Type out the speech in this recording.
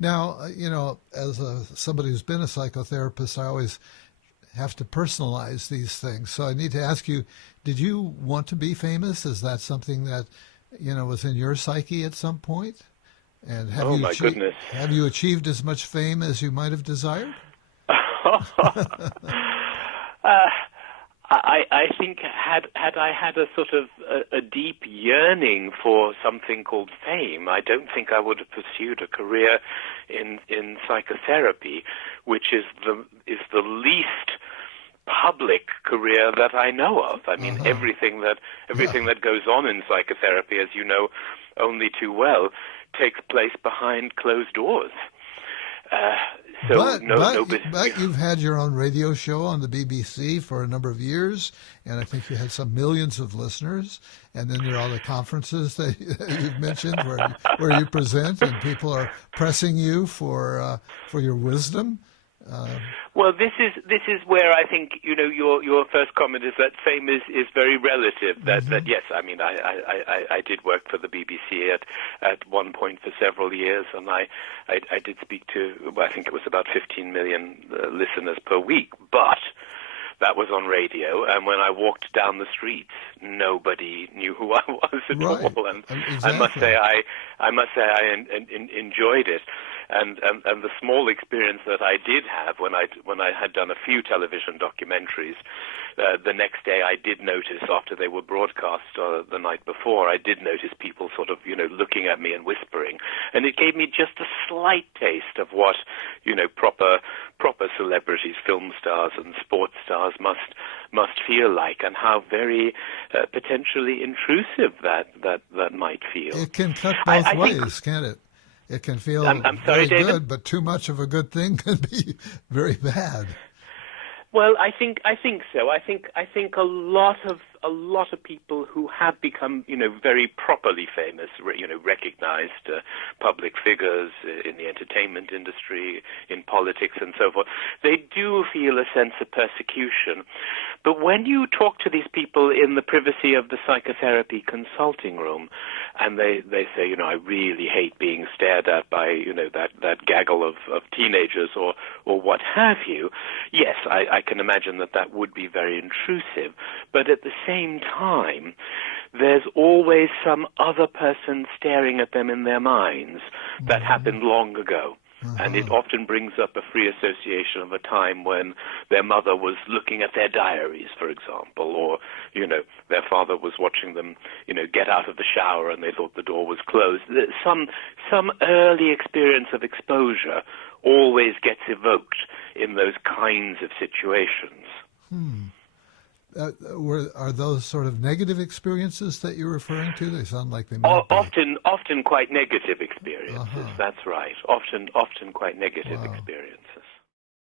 Now, as somebody who's been a psychotherapist, I always have to personalize these things. So I need to ask you, did you want to be famous? Is that something that, was in your psyche at some point? And Oh, my goodness. Have you achieved as much fame as you might have desired? I think had I had a sort of a deep yearning for something called fame, I don't think I would have pursued a career in psychotherapy, which is the least public career that I know of. I mean, everything that goes on in psychotherapy, as you know only too well, takes place behind closed doors. But you've had your own radio show on the BBC for a number of years, and I think you had some millions of listeners. And then there are all the conferences that you've mentioned where you present, and people are pressing you for your wisdom. Well, this is where I think your first comment is that fame is very relative. That yes, I mean I did work for the BBC at one point for several years, and I did speak to, well, I think it was about 15 million listeners per week, but that was on radio, and when I walked down the streets, nobody knew who I was at all. And exactly. I must say I enjoyed it. And the small experience that I did have when I had done a few television documentaries, the next day I did notice, after they were broadcast the night before, I did notice people sort of looking at me and whispering, and it gave me just a slight taste of what proper celebrities, film stars and sports stars must feel like, and how very potentially intrusive that might feel. It can cut both ways, can't it? It can feel I'm sorry, very David? good, but too much of a good thing can be very bad. Well, I think so. I think a lot of people who have become, very properly famous, recognized public figures in the entertainment industry, in politics, and so forth, they do feel a sense of persecution. But when you talk to these people in the privacy of the psychotherapy consulting room, and they say, I really hate being stared at by, that gaggle of teenagers or what have you, yes, I can imagine that would be very intrusive. But at the same time, there's always some other person staring at them in their minds that happened long ago. And it often brings up a free association of a time when their mother was looking at their diaries, for example, or, their father was watching them, get out of the shower and they thought the door was closed. Some early experience of exposure always gets evoked in those kinds of situations. Are those sort of negative experiences that you're referring to? They sound like they might be. Often quite negative experiences. That's right. Often quite negative experiences.